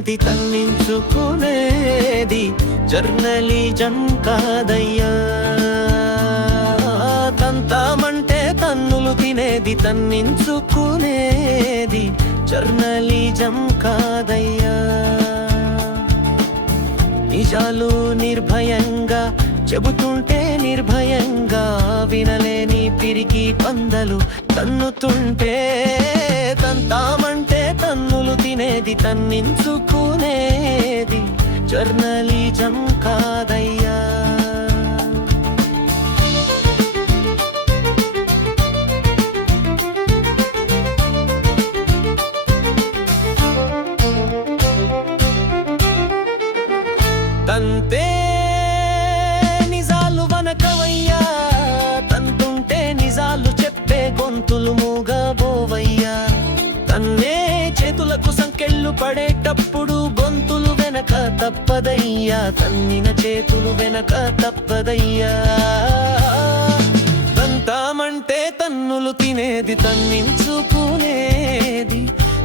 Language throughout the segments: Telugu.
తినేది తన్నించుకునేది జర్నలిజం కాదయ్యా. తంతామంటే తన్నులు తినేది తన్నించుకునేది జర్నలిజం కాదయ్యా. నిజాలు నిర్భయంగా చెబుతుంటే నిర్భయంగా వినలేని పిరికి పందలు తన్నుతుంటే తంతామంటే తన్నులు తినేది తన్నించుకునేది జర్నలిజం కాదయ్యా. తంతే నిజాలు వనకవయ్యా, తంతుంటే నిజాలు చెప్పే గొంతులు మూగబోవయ్యా. తన్నే చేతులకు సంకెళ్ళు పడేటప్పుడు గొంతులు వెనక తప్పదయ్యా, తన్నిన చేతులు వెనక తప్పదయ్యా. తంతామంటే తన్నులు తినేది తన్నించుకునేది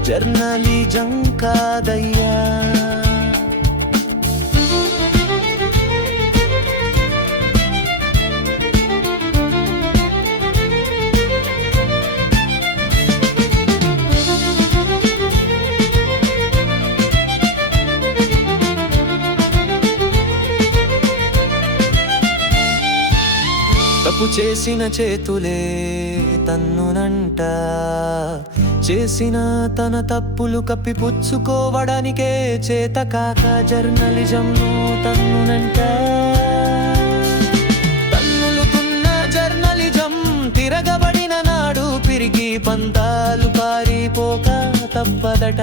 జర్నలిజం కాదయ్యా. తప్పు చేసిన చేతులే తన్నునంట, చేసిన తన తప్పులు కప్పిపుచ్చుకోవడానికే చేతకాక జర్నలిజంను తన్నునంట. తన్నులుకున్న జర్నలిజం తిరగబడిన నాడు పిరికి పంతాలు పారిపోక తప్పదట.